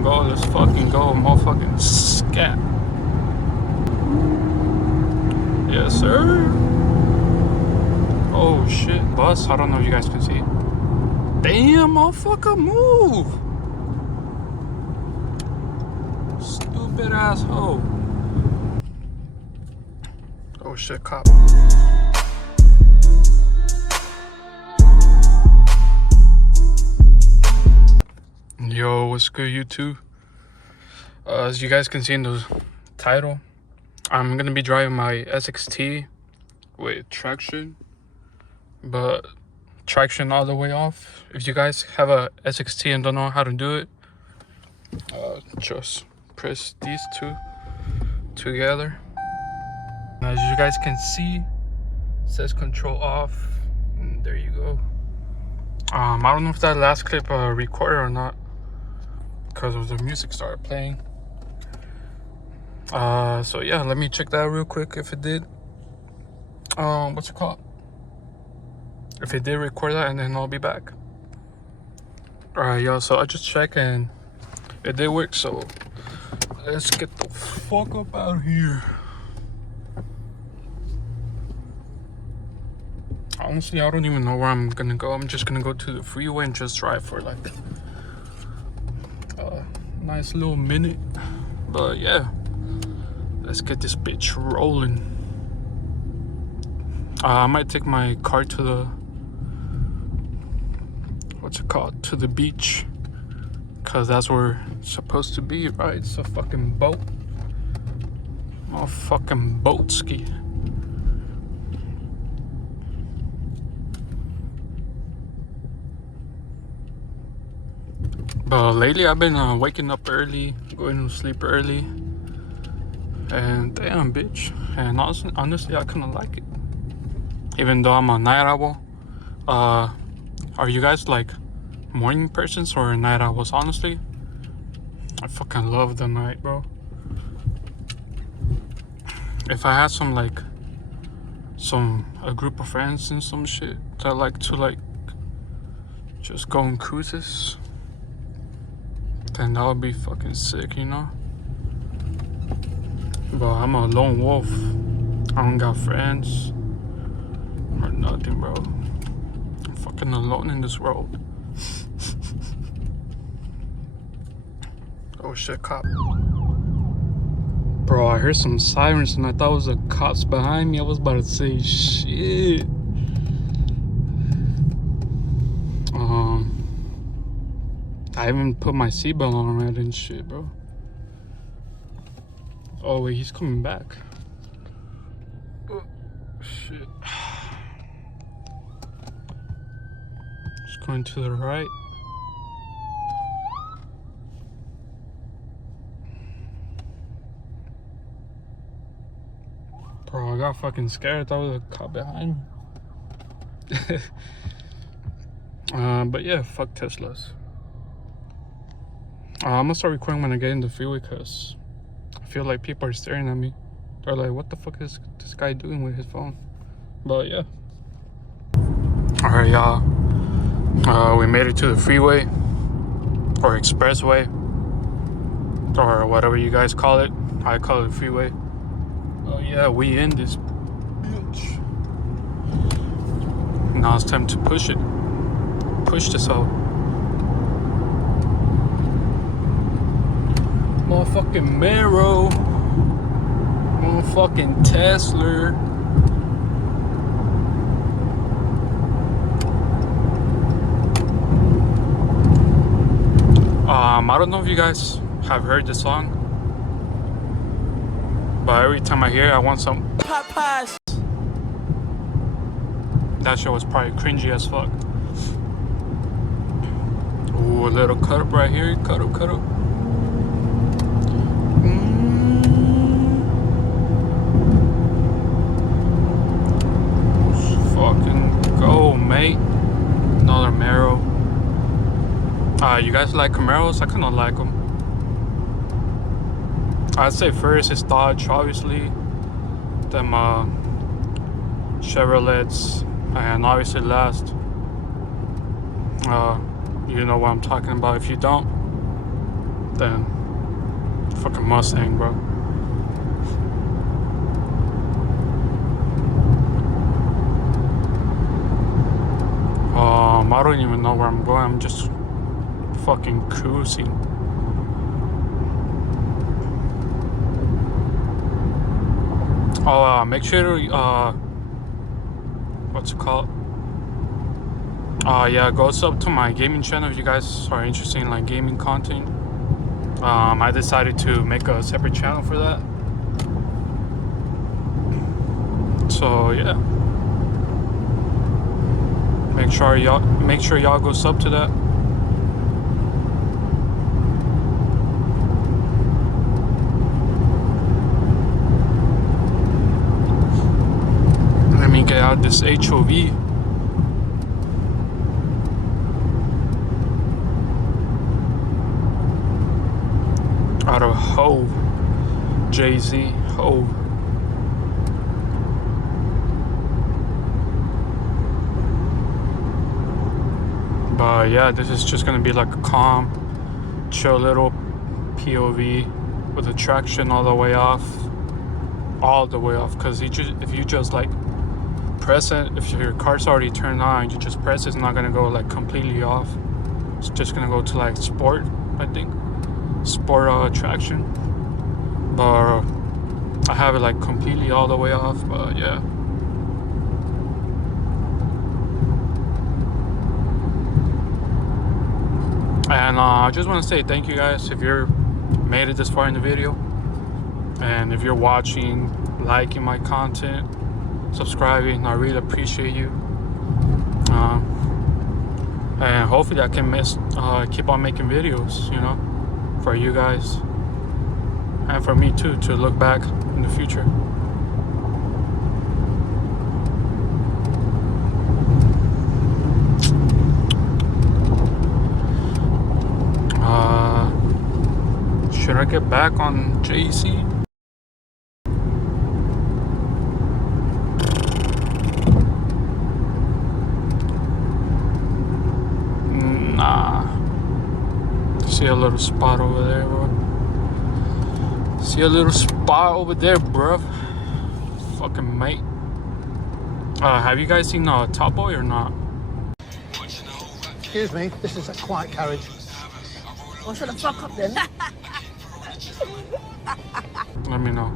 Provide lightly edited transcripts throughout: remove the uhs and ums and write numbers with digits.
fucking go. Let's fucking go. Motherfucking scat. Yes, sir. Oh shit. Bus. I don't know if you guys can see. Damn, motherfucker, move. Stupid asshole. Oh shit, cop. Yo, what's good, YouTube? As you guys can see in the title, I'm gonna be driving my SXT with traction, but traction all the way off. If you guys have a SXT and don't know how to do it, just press these two together. As you guys can see, it says control off, and there you go. I don't know if that last clip recorded or not, because of the music started playing. So yeah, let me check that real quick if it did. What's it called? If it did record that, and then I'll be back. Alright, y'all, so I just checked and it did work, so let's get the fuck up out of here. Honestly, I don't even know where I'm gonna go. I'm just gonna go to the freeway and just drive for like a nice little minute. But yeah, let's get this bitch rolling. I might take my car to the, what's it called, to the beach, because that's where it's supposed to be, right? It's a fucking boat. A fucking boat ski. But lately I've been waking up early, going to sleep early, and damn, bitch. And honestly, I kind of like it. Even though I'm a night owl. Are you guys like morning persons or night owls? Honestly, I fucking love the night, bro. If I had a group of friends and some shit that like to like just go on cruises, then that would be fucking sick, you know? But I'm a lone wolf. I don't got friends or nothing, bro. I'm fucking alone in this world. Oh shit, cop. Bro, I heard some sirens and I thought it was the cops behind me. I was about to say shit. I even put my seatbelt on right and shit, bro. Oh wait, he's coming back. Oh, shit. Just going to the right. Bro, I got fucking scared. I thought it was a cop behind me. But yeah, fuck Teslas. I'm gonna start recording when I get in the freeway, because I feel like people are staring at me. They're like, what the fuck is this guy doing with his phone? But yeah. Alright, y'all. We made it to the freeway, or expressway, or whatever you guys call it. I call it freeway. Oh yeah, we in this bitch. Now it's time to push it. Push this out. Motherfucking Mero. Motherfucking Tesla. I don't know if you guys have heard this song, but every time I hear it, I want some Popeyes. That shit was probably cringy as fuck. Ooh, a little cut up right here. Cut up, cut up. Let's fucking go, mate. Another Mero. You guys like Camaros? I kind of like them. I'd say first is Dodge, obviously. Them Chevrolets, and obviously last, you know what I'm talking about. If you don't, than fucking Mustang, bro. I don't even know where I'm going. I'm just fucking cruising. Oh, make sure to, what's it called? Yeah, go sub to my gaming channel if you guys are interested in like gaming content. I decided to make a separate channel for that. So yeah, make sure y'all go sub to that. Let me get out this HOV. Out of Hove, Jay-Z, Hove. But yeah, this is just gonna be like a calm, chill little POV with the traction all the way off. Because if you just like press it, if your car's already turned on, you just press it's not gonna go like completely off. It's just gonna go to like sport, I think. Sport traction, but I have it like completely all the way off. But yeah, and I just want to say thank you guys if you're made it this far in the video, and if you're watching, liking my content, subscribing. I really appreciate you, and hopefully I can keep on making videos, you know, for you guys and for me too, to look back in the future. Should I get back on JC? Nah. See a little spot over there, bro. See a little spot over there, bruv. Fucking mate. Have you guys seen Top Boy or not? Excuse me, this is a quiet carriage. Well, shut the fuck up then. Let me know.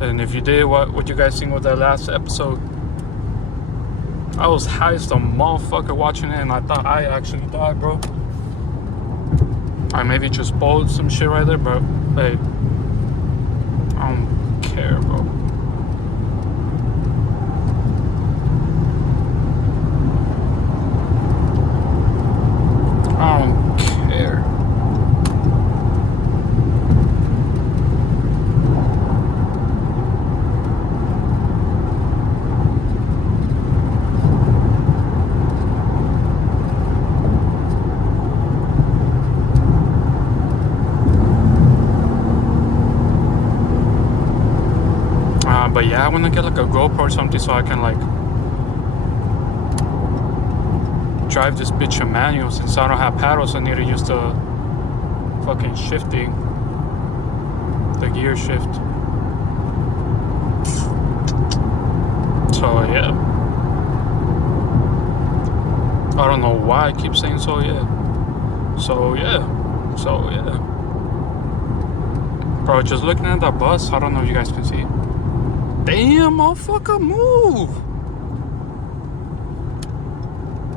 And if you did, what you guys think with that last episode? I was high as a motherfucker watching it, and I thought I actually died, bro. I maybe just spoiled some shit right there, but hey, I don't care, bro. I don't care. But yeah, I want to get like a GoPro or something so I can like drive this bitch a manual. Since I don't have paddles, I need to use the fucking shifting, the gear shift. So yeah, I don't know why I keep saying so yeah. So yeah. Bro, just looking at that bus, I don't know if you guys can see. Damn, motherfucker, move!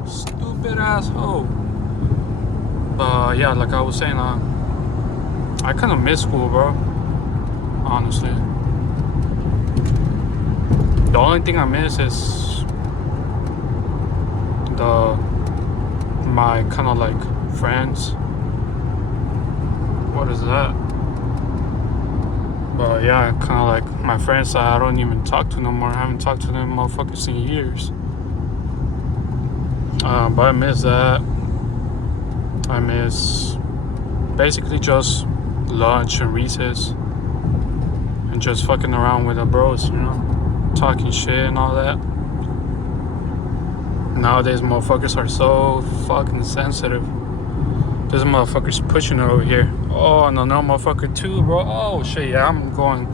Stupid asshole. Yeah, like I was saying, I kind of miss school, bro. Honestly, the only thing I miss is my kind of like friends. What is that? But yeah, kind of like my friends that I don't even talk to no more. I haven't talked to them motherfuckers in years. But I miss that. I miss basically just lunch and recess and just fucking around with the bros, you know, talking shit and all that. Nowadays motherfuckers are so fucking sensitive. This motherfucker's pushing it over here. Oh, no, motherfucker too, bro. Oh, shit, yeah, I'm going.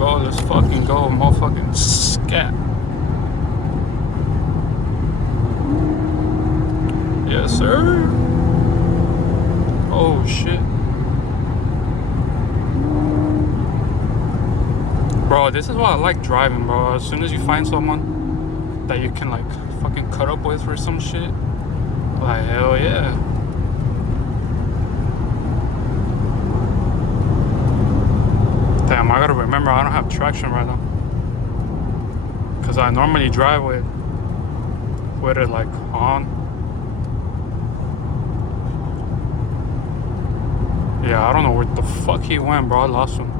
Let's fucking go, motherfucking scat. Yes, sir. Oh, shit. Bro, this is why I like driving, bro. As soon as you find someone that you can, like, fucking cut up with or some shit, like, hell yeah. Damn, I gotta remember I don't have traction right now. Because I normally drive with it, like, on. Yeah, I don't know where the fuck he went, bro. I lost him.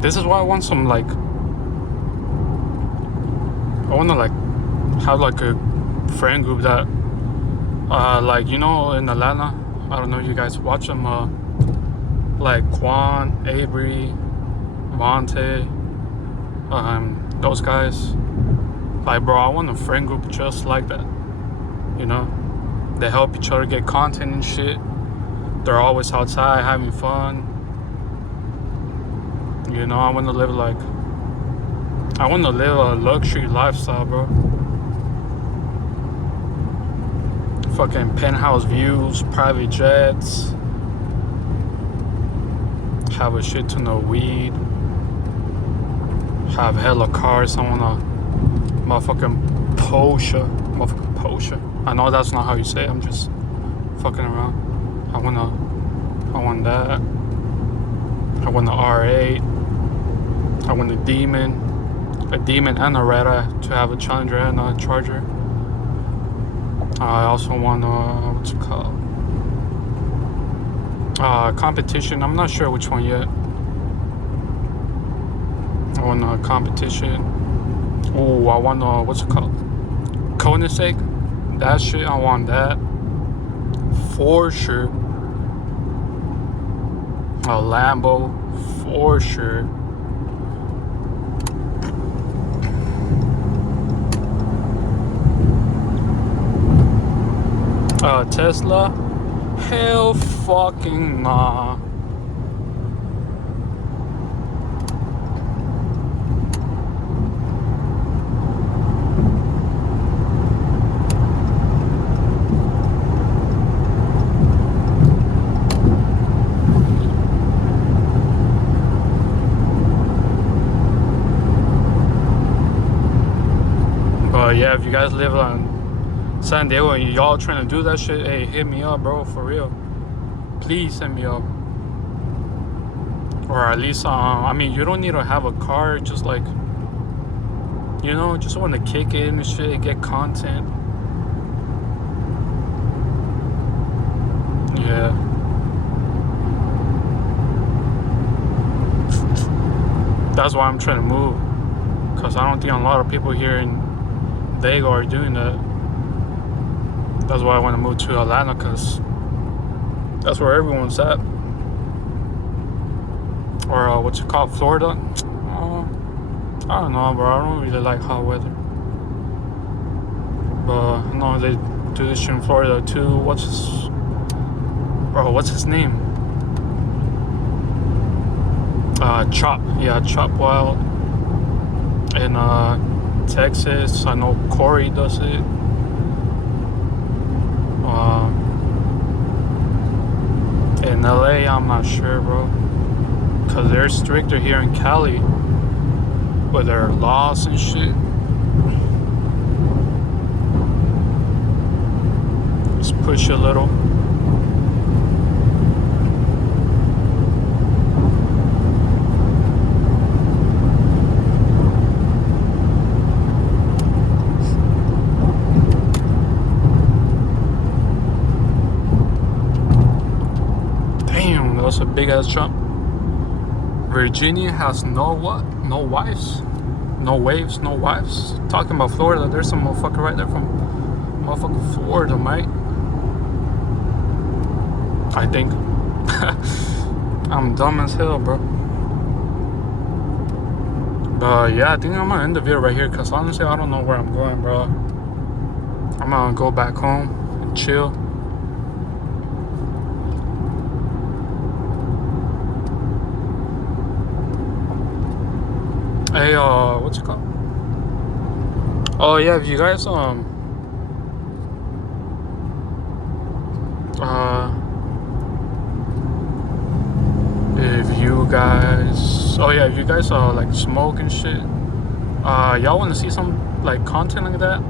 This is why I want some, like, I want to, like, have, like, a friend group that, like, you know, in Atlanta, I don't know if you guys watch them, like, Quan, Avery, Monte, those guys. Like, bro, I want a friend group just like that, you know? They help each other get content and shit. They're always outside having fun. You know, I want to live a luxury lifestyle, bro. Fucking penthouse views, private jets, have a shit ton of weed, have hella cars. I want a motherfucking Porsche. I know that's not how you say it. I'm just fucking around. I want that. I want the R8. I want a Demon and a Retta to have a Challenger and a Charger. I also want what's it called? Competition. I'm not sure which one yet. I want a competition. Oh, I want what's it called? Koenigsegg. That shit. I want that for sure. A Lambo for sure. Tesla? Hell fucking nah. But yeah, if you guys live on Sandiego and y'all trying to do that shit, hey, hit me up, bro, for real. Please send me up. Or at least, I mean, you don't need to have a car, just like, you know, just want to kick it and shit, get content. Yeah. That's why I'm trying to move. Because I don't think a lot of people here in daygo are doing that. That's why I want to move to Atlanta, because that's where everyone's at. Or what's it called, Florida? I don't know, bro. I don't really like hot weather. But I know they do this shit in Florida too. What's his name? Chop. Yeah, Chop Wild. In Texas, I know Corey does it. In LA, I'm not sure, bro, because they're stricter here in Cali with their laws and shit. Just push a little. That's a big ass jump. Virginia has no what? No wives? No waves, no wives? Talking about Florida, there's some motherfucker right there from motherfucking Florida, mate. I think. I'm dumb as hell, bro. Yeah, I think I'm gonna end the video right here because honestly I don't know where I'm going, bro. I'm gonna go back home and chill. Hey, what's it called? Oh yeah, if you guys if you guys like smoke and shit, y'all want to see some like content like that,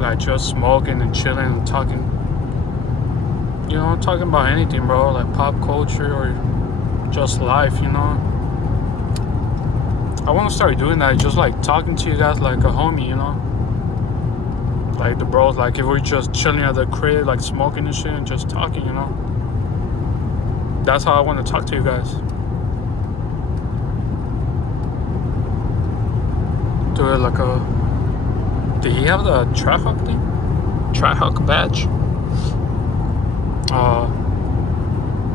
like just smoking and chilling and talking, you know, talking about anything, bro, like pop culture or just life, you know. I want to start doing that, just like talking to you guys like a homie, you know, like the bros, like if we're just chilling at the crib, like smoking and shit and just talking, you know. That's how I want to talk to you guys. Do it like a... Did he have the trackhawk thing? Trackhawk badge?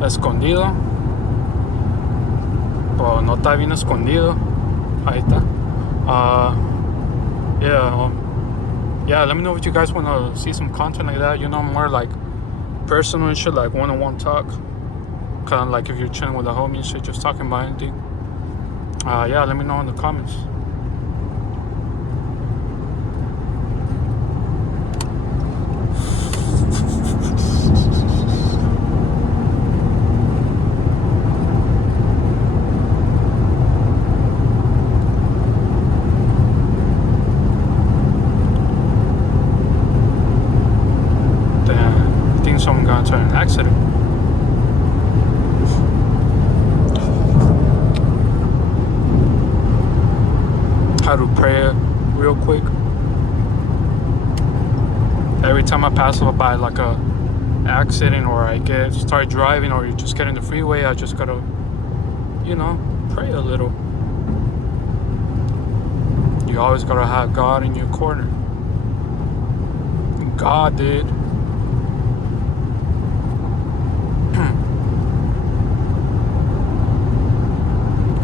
Escondido. Pero no está bien escondido. Ahí está. Yeah, let me know if you guys want to see some content like that. You know, more like personal and shit, like one-on-one talk. Kind of like if you're chilling with a homie and shit, just talking about anything. Yeah, let me know in the comments. Damn, I think someone got into an accident. How to pray real quick. Every time I pass by like a accident or I start driving or you just get in the freeway, I just gotta, you know, pray a little. You always gotta have God in your corner. God did.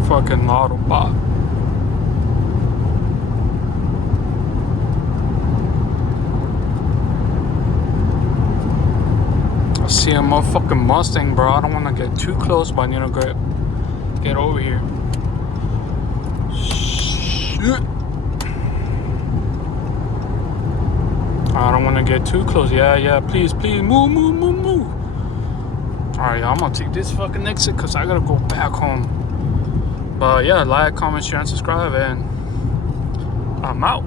Fucking Autobot. I see a motherfucking Mustang, bro. I don't want to get too close, but I need to get over here. Shit. I don't want to get too close. Yeah. Please, move. Alright, I'm gonna take this fucking exit because I gotta go back home. But yeah, like, comment, share, and subscribe, and I'm out.